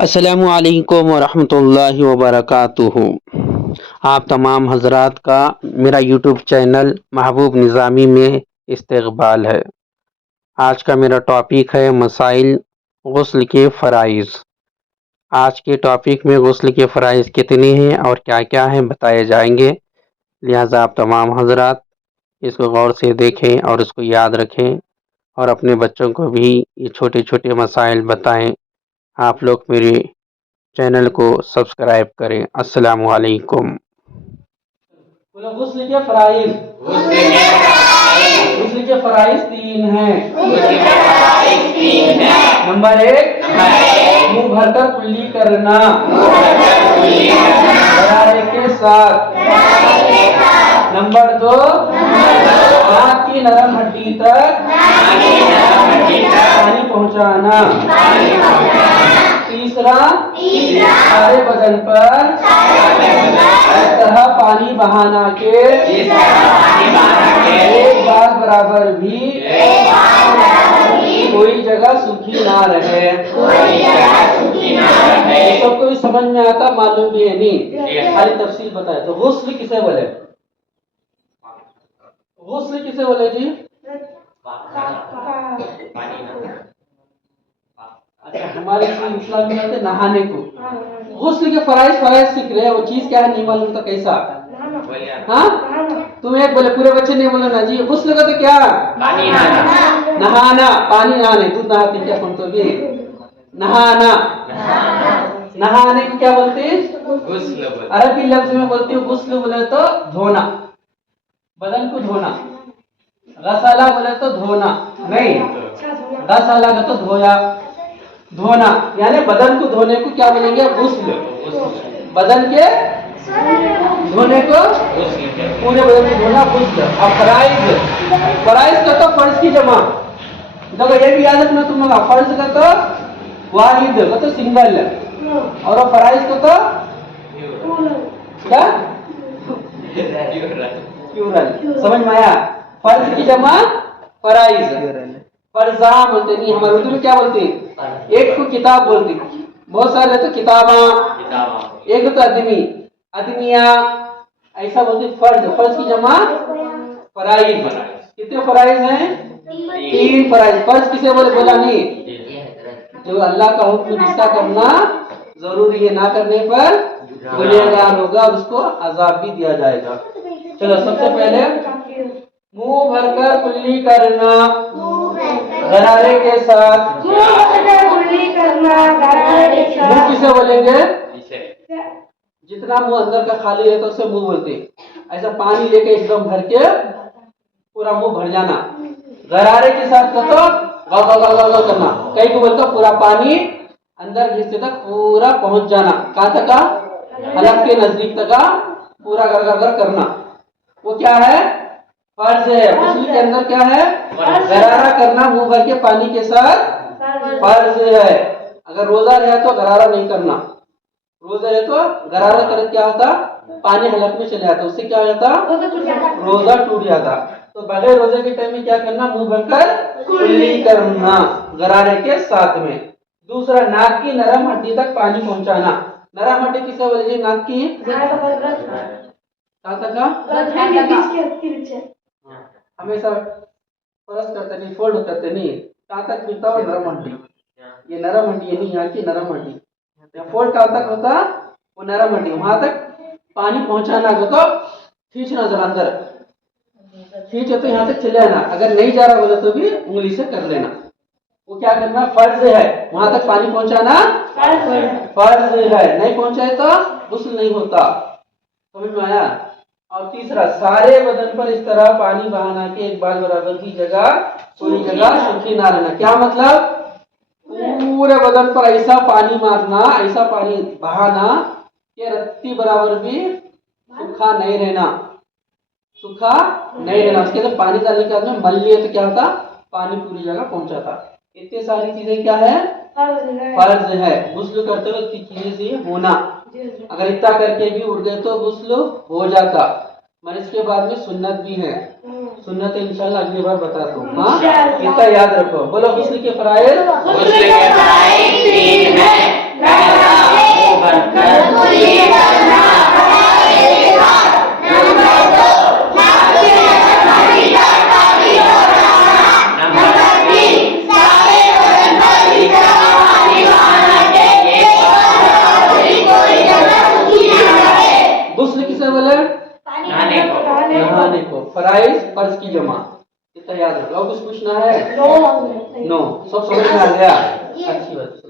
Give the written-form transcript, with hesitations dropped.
अस्सलामु अलैकुम वरहमतुल्लाहि वबरकातुहू। आप तमाम हजरात का मेरा यूट्यूब चैनल महबूब निज़ामी में इस्तकबाल है। आज का मेरा टॉपिक है मसाइल गुस्ल के फ़राइज़। आज के टॉपिक में गुस्ल के फ़राइज़ कितने हैं और क्या क्या हैं बताए जाएंगे, लिहाजा आप तमाम हजरात इसको गौर से देखें और इसको याद रखें और अपने बच्चों को भी ये छोटे छोटे मसाइल बताएं। आप लोग मेरे चैनल को सब्सक्राइब करें। अस्सलामु अलैकुम। बोलो गुस्ल के फराइज। गुस्ल के फराइज तीन हैं। नंबर 1 मुंह भरकर कुल्ली करना गरारे के साथ। नंबर 2 नाक की नरम हड्डी तक पानी पहुंचाना। तीसरा सारे बदन पर इस तरह पानी बहाना के एक बार बराबर भी कोई जगह सूखी ना रहे। सबको भी समझ में आता, मालूम भी है नहीं, खाली तफसील बताए। तो गुस्ल किसे बोले? गुस्ल किसे बोले जी? अच्छा, हमारे इस्लाम में कहते नहाने को। गुस्ल के फराइज सीख रहे हैं, वो चीज क्या है नहीं मालूम तो कैसा? हाँ, तुम एक बोले, पूरे बच्चे नहीं बोले ना जी। गुस्ल का तो क्या? पानी नहाना। पानी नहाने, दूध नहाते क्या सुनते भी? नहाना। नहाने को क्या बोलते हैं? अरबी लफ्ज में बोलते हो गुस्ल बोले तो धोना, बदन को धोना। गसाला बोले तो धोना नहीं, गसाला का तो धोया, धोना यानी बदन को धोने को क्या बोलेंगे? गुस्ल। बदन के धोने को पूरे बदन को धोना गुस्ल। अब फराइज, फराइज का तो फर्ज की जमा। देखो ये भी याद रखना तुम लोग, फर्ज का तो वाहिद का तो सिंगल और फराइज का तो क्या? प्लूरल। समझ में आया? फर्ज की जमा फराइज। फर्जा बोलते नहीं, हमारे उर्दू में क्या बोलते हैं? एक को किताब बोलते, बहुत सारे तो किताबा, एक तो आदमी, आदमिया, ऐसा बोलते। फर्ज, फर्ज की जमा फराइज। कितने फराइज हैं? 3 फराइज। फर्ज किसे बोले? बोला नहीं, जो अल्लाह का हुक्म जिसका करना जरूरी है, ना करने पर गुनहगार होगा और उसको अजाब भी दिया जाएगा। चलो, सबसे पहले मुंह भरकर कुल्ली करना गरारे के साथ। मुंह किसे बोलेंगे? जितना मुंह अंदर का खाली है तो उसे मुंह बोलते। ऐसा पानी लेके एकदम भर के पूरा मुंह भर जाना। गरारे के साथ तो गाव करना। कई को बोलते पूरा पानी अंदर घिसते तक पूरा पहुंच जाना। कहाँ तक? हलक के नजदीक तक पूरा गर करना। वो क्या है? फर्ज है। गुस्ल के अंदर क्या है? गरारा करना मुंह भर के पानी के साथ फर्ज है। अगर रोजा रहे तो गरारा नहीं करना। रोजा रहे तो गरारा करे क्या होता? पानी हलक में चले जाता, उससे क्या हो जाता? रोजा टूट जाता। तो बगैर रोजे के टाइम में क्या करना? मुंह भरकर कुल्ली करना गरारे के साथ में। दूसरा, नाक की नरम हड्डी तक पानी पहुंचाना। नरम हड्डी किसे बोले? नाक की हमेशा परस करते नहीं, फोल्ड करते नहीं, कहाँ तक मिलता हो? नरम हड्डी। ये नरम हड्डी है नहीं, यहाँ की नरम हड्डी। फोल्ड कहाँ तक होता? वो नरम हड्डी, वहां तक पानी पहुंचाना हो तो खींचना जरा अंदर, खींचे तो यहाँ तक चले आना। अगर नहीं जा रहा बोले तो भी उंगली से कर लेना। वो क्या करना? फर्ज है, वहां तक पानी पहुंचाना फर्ज है। नहीं पहुंचाए तो गुस्ल नहीं होता। समझ में आया? और तीसरा, सारे बदन पर इस तरह पानी बहाना के एक बार बराबर की जगह पूरी जगह सूखी ना रहना। क्या मतलब? पूरे बदन पर ऐसा पानी मारना, ऐसा पानी बहाना कि रत्ती बराबर भी सूखा नहीं रहना, सूखा नहीं रहना। उसके अंदर पानी डालने के बाद में मल लिए तो क्या होता? पानी पूरी जगह पहुंचाता। इतनी सारी चीजें क्या है? फर्ज है। गुस्ल करते वक्त की चीजें से होना। अगर इतना करके भी उड़ गए तो गुस्ल हो जाता। मगर इसके बाद में सुन्नत भी है। सुन्नत इंशाल्लाह अगली बार बताता हूँ। हाँ, इतना याद रखो। बोलो गुस्ल के फराइज 3 हैं। बनाने को, फराइज फर्ज की जमा, इतना याद रखो। और कुछ पूछना है? नो, सब समझ में आ गया? अच्छी बात।